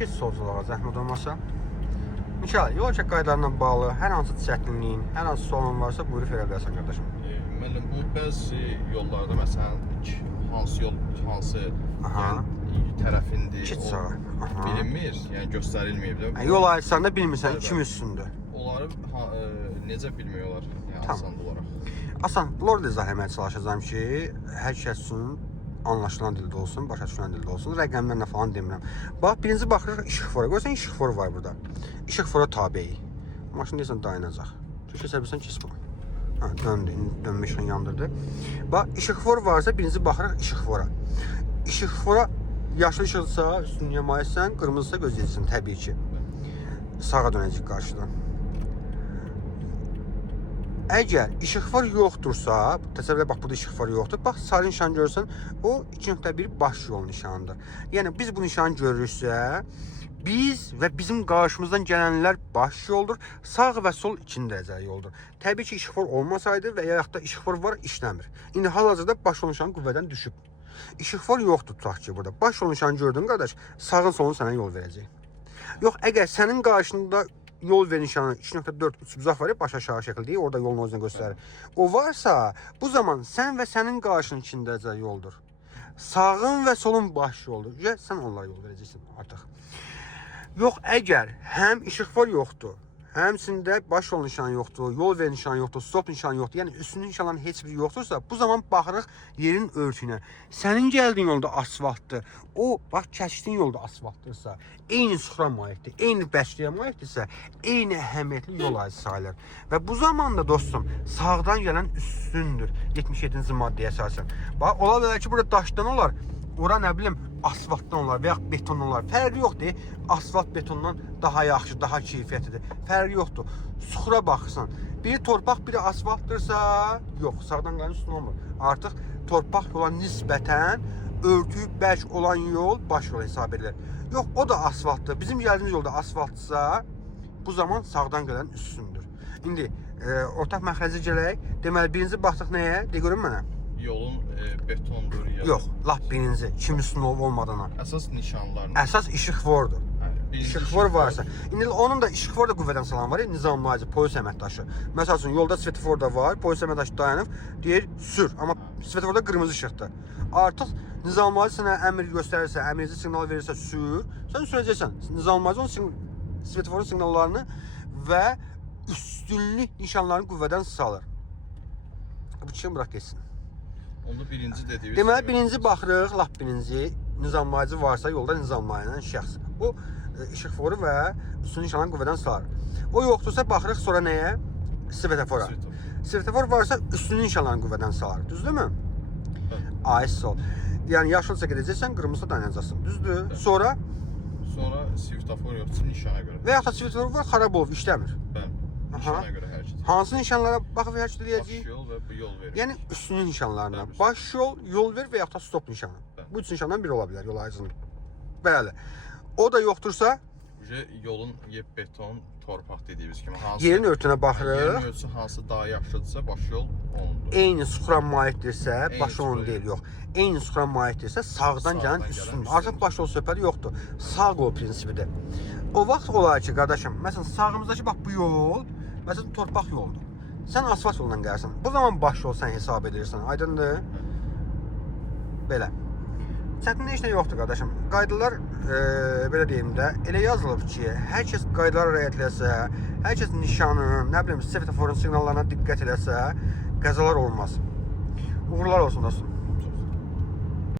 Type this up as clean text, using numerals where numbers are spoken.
keç solculuğa zəhmət olmasa. İnşallah yol hərəkət qaydalarına bağlı hər hansı çətinliyin, hər hansı sorun varsa buyurub verə bilərsən qardaşım. Müəllim, bu bəzi yollarda məsələn hansı yol, hansı tərəfindir, Keç sağa. bilinmir, yəni göstərilməyib də. Yol ayrıcısında bilmirsən kim üstündür. Onları necə bilmiyorlar, yəni asan olaraq. Asan, bunları da izah etməyə çalışacağam ki, hər kəs üçün anlaşılan dildə olsun, başa düşülən dildə olsun. Rəqəmlərlə falan demirəm. Bax, birinci baxırıq işıqfora. Görürsən, işıqfor var burada. İşıqfora tabeyi. Maşın deyəsən dayanacaq. Keçə bilsən keç bunu. Ha, döndü, dönmə işığını yandırdı. Bax, işıqfor varsa birinci baxırıq işıqfora. İşıqfora yaşlı işıqsa üstünü yamayırsan, qırmızısa gözləyirsən təbii ki. Sağa dönəcək qarşıdan. Əgər işıqfor yoxdursa, təsəvvürlə bax burada işıqfor yoxdur. Bax sarı nişan görürsən, o 2.1 baş yol nişanıdır. Yəni biz bu nişanı görürüksə, biz və bizim qarşımızdan gələnlər baş yoldur, sağ və sol 2 dərəcəli yoldur. Təbii ki, işıqfor olmasaydı və ya da işıqfor var, işləmir. İndi hal-hazırda baş yol nişanı qüvvədən düşüb. İşıqfor yoxdur tutaq ki, burada. Baş yol nişanı gördün qardaş, sağın solun sənə yol verəcək. Yox, əgər sənin qarşında yol ver nişanı 2.4 üçbucaq var ya, baş aşağı şəkildə, orada yolun o yüzden göstərir. O varsa, bu zaman sən və sənin qarşının 2 dərəcəli yoldur. Sağın və solun baş yoldur. Ya sən onlara yol verəcəksən artıq. Yox, əgər həm işıqfor yoxdur, həmçində baş yol nişanı yoxdur, yol ver nişanı yoxdur, stop nişanı yoxdur, yəni üstünün nişanların heç biri yoxdursa, bu zaman baxırıq yerin örtüyünə. Sənin gəldiyin yolda asfaltdır, o, bax, keçdiyin yolda asfaltdırsa, eyni sıxra malikdir, eyni bəşliyə malikdirsə, eyni əhəmiyyətli yol ayrıcı sayılır. Və bu zamanda dostum, sağdan gələn üstündür, 77-ci maddəyə əsasən. Bax, ola bilər ki, burada daşdan olar, ora nə bilim, asfaltdan olar və ya betondan olar. Fərqi yoxdur. Asfalt betondan daha yaxşı, daha keyfiyyətlidir. Fərqi yoxdur. Suxura baxırsan. Biri torpaq, biri asfaltdırsa, yox, sağdan qalan üstün olmur. Artıq torpaq yola nisbətən örtüyü bərk olan yol baş yol hesab edilir. Yox, o da asfaltdır. Bizim gəldiyimiz yolda asfaltdırsa, bu zaman sağdan gələn üstündür. İndi ortaq məxrəcə gələk. Deməli, birinci baxdıq nəyə? De görün mənə. Yolun betondur ya. Yox, lap birinci, kim üstün olmadığına. Əsas nişanlarını. Əsas işıqfordur. İşıqfor varsa. İndi onun da işıqfor da qüvvədən salan var ya, nizamlayıcı, polis əməkdaşı. Məsəl üçün, yolda svetofor da var, polis əməkdaşı dayanıb, deyir, sür. Amma svetoforda qırmızı işıqdır. Artıq nizamlayıcı sənə əmr göstərirsə, əmredici siqnal verirsə, sür. Sən sürəcəksən. Nizamlayıcı onun svetoforun siqnallarını və üstünlük nişanlarını qüvvədən salır. Bu kim bırak geçsin. Onda birinci dediğimiz. Deməli, birinci baxırıq, lap birinci nizamlayıcı varsa yolda nizamlayan şəxs. O işıqforu və üstün nişanlarını qüvvədən salır. O yoxdursa baxırıq sonra nəyə? Svetofora. Svetofor varsa üstün nişanlarını qüvvədən salır. Düzdürmü? Ay sol. Yəni yaşılsa gedəcəksən, qırmızıda dayanacaqsın. Düzdür? Sonra svetofor yoxsa nişana görə. Və ya da svetofor var, xarab olub, işləmir. Bəli. Nişana görə hərəkət. Hansı nişanlara baxıb hərəkət edəcəyik? Baş yol və bu yol verir. Yəni üstünün nişanlarına. Baş yol, yol ver və ya da stop nişanı. Bu üç nişandan biri ola bilər yol ayrıcının. Bəli. O da yoxdursa, yolun beton, torpaq dediyimiz kimi hansı yerin örtünə baxırıq. Yerin örtüsü hansı daha yaxşıdırsa baş yol onundur. Eyni suxura malikdirsə, baş yol deyil, yox. Eyni suxura malikdirsə, sağdan gələn üstündür. Artıq baş yol söhbəti yoxdur. Sağ yol prinsipidir. O vaxt olar ki, qardaşım, məsələn sağımızdakı bax bu yol, məsələn torpaq yoldur. Sən asfalt yolundan gəlirsən. Bu zaman baş yol sən hesab edirsən. Aydındır? Belə. Çətinlik heç nə yoxdur qardaşım. Qaydalar belə deyim də, elə yazılıb ki, hər kəs qaydalara riayət eləsə, hər kəs nişanın, nə bilim, svetoforun siqnallarına diqqət eləsə, qəzalar olmaz. Uğurlar olsun dostum.